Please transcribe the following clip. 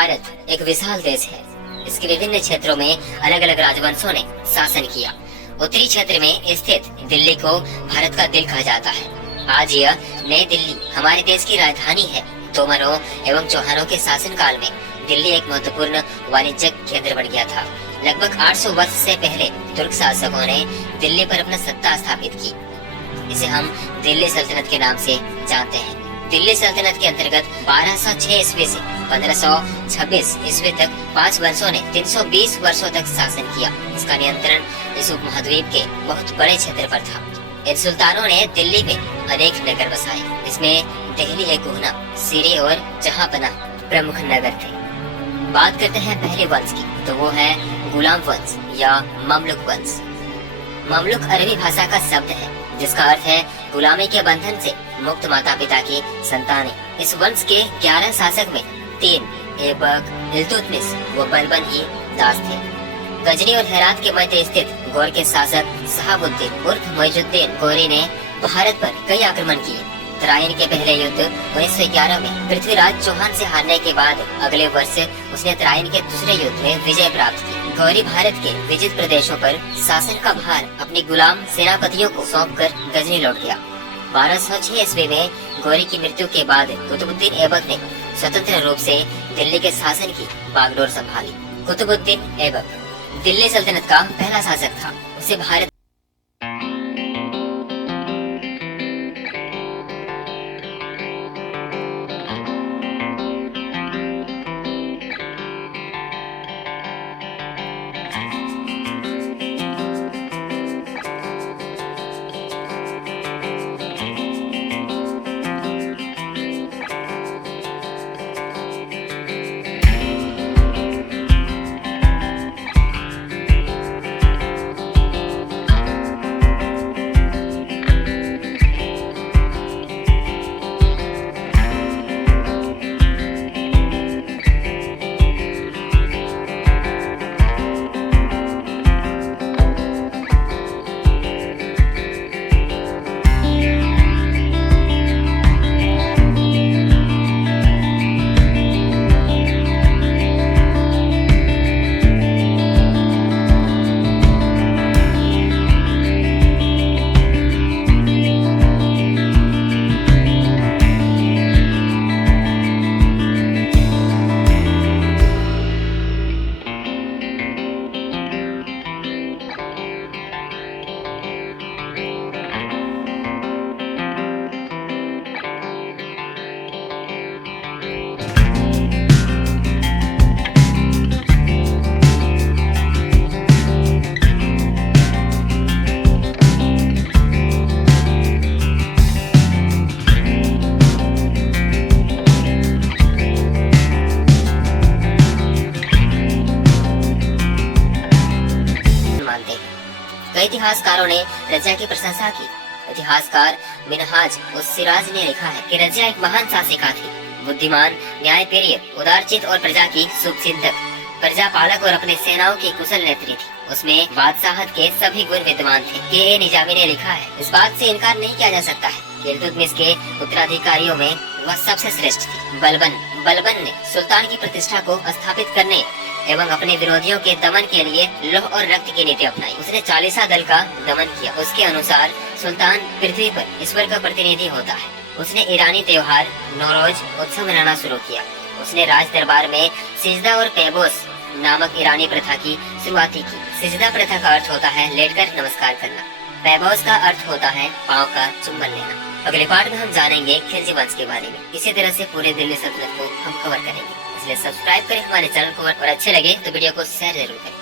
भारत एक विशाल देश है। इसके विभिन्न क्षेत्रों में अलग अलग राजवंशों ने शासन किया। उत्तरी क्षेत्र में स्थित दिल्ली को भारत का दिल कहा जाता है। आज यह नई दिल्ली हमारे देश की राजधानी है। तोमरों एवं चौहानों के शासन काल में दिल्ली एक महत्वपूर्ण वाणिज्यिक केंद्र बन गया था। लगभग 800 वर्ष से पहले तुर्क शासकों ने दिल्ली पर अपना सत्ता स्थापित की। इसे हम दिल्ली सल्तनत के नाम से जानते हैं। दिल्ली सल्तनत के अंतर्गत 1206 ईस्वी से 1526 ईस्वी तक 5 वंशों ने 320 वर्षों तक शासन किया। इसका नियंत्रण इस उपमहाद्वीप के बहुत बड़े क्षेत्र पर था। इन सुल्तानों ने दिल्ली में अनेक नगर बसाए। इसमें दिल्ली एक गुहना, सीरी और जहांपनाह प्रमुख नगर थे। बात करते हैं पहले वंश की, तो वो है गुलाम वंश या ममलुक वंश। ममलुक अरबी भाषा का शब्द है जिसका अर्थ है गुलामी के बंधन से मुक्त माता पिता की संतानें। इस वंश के 11 शासक में 3 ऐबक, इल्तुतमिश व बलबन ही दास थे। गजनी और हेरात के मध्य स्थित गौर के शासक शहाबुद्दीन उर्फ मुइजुद्दीन गौरी ने भारत पर कई आक्रमण किए। तराइन के पहले युद्ध 1911 में पृथ्वीराज चौहान से हारने के बाद अगले वर्ष उसने तराइन के दूसरे युद्ध में विजय प्राप्त की। गौरी भारत के विजित प्रदेशों पर शासन का भार अपने गुलाम सेनापतियों को सौंपकर गजनी लौट गया। 1206 ईस्वी में गौरी की मृत्यु के बाद कुतुबुद्दीन ऐबक ने स्वतंत्र रूप से दिल्ली के शासन की बागडोर संभाली। कुतुबुद्दीन ऐबक दिल्ली सल्तनत का पहला शासक था। उसे भारत कई इतिहासकारों ने रजिया की प्रशंसा की। इतिहासकार मिनहाज उस सिराज ने लिखा है कि रजिया एक महान शासिका थी, बुद्धिमान, न्यायप्रिय, उदारचित और प्रजा की शुभचिंतक, प्रजा पालक और अपने सेनाओं की कुशल नेत्री थी। उसमें बादशाहत के सभी गुण विद्यमान थे। के निजामी ने लिखा है, इस बात से इनकार नहीं किया जा सकता है कि इल्तुतमिश के उत्तराधिकारियों में वह सबसे श्रेष्ठ थी। बलबन ने सुल्तान की प्रतिष्ठा को स्थापित करने एवं अपने विरोधियों के दमन के लिए लौह और रक्त की नीति अपनाई। उसने चालीसा दल का दमन किया। उसके अनुसार सुल्तान पृथ्वी पर ईश्वर का प्रतिनिधि होता है। उसने ईरानी त्योहार नौरोज उत्सव मनाना शुरू किया। उसने राज दरबार में सिजदा और पैबोस नामक ईरानी प्रथा की शुरुआत की। सिजदा प्रथा का अर्थ होता है लेटकर नमस्कार करना। पैबोस का अर्थ होता है पाँव का चुम्बन लेना। अगले पार्ट में हम जानेंगे खिलजी वंश के बारे में। इसी तरह से पूरे दिल्ली सल्तनत को हम कवर करेंगे, इसलिए सब्सक्राइब करें हमारे चैनल को और अच्छे लगे तो वीडियो को शेयर जरूर करें।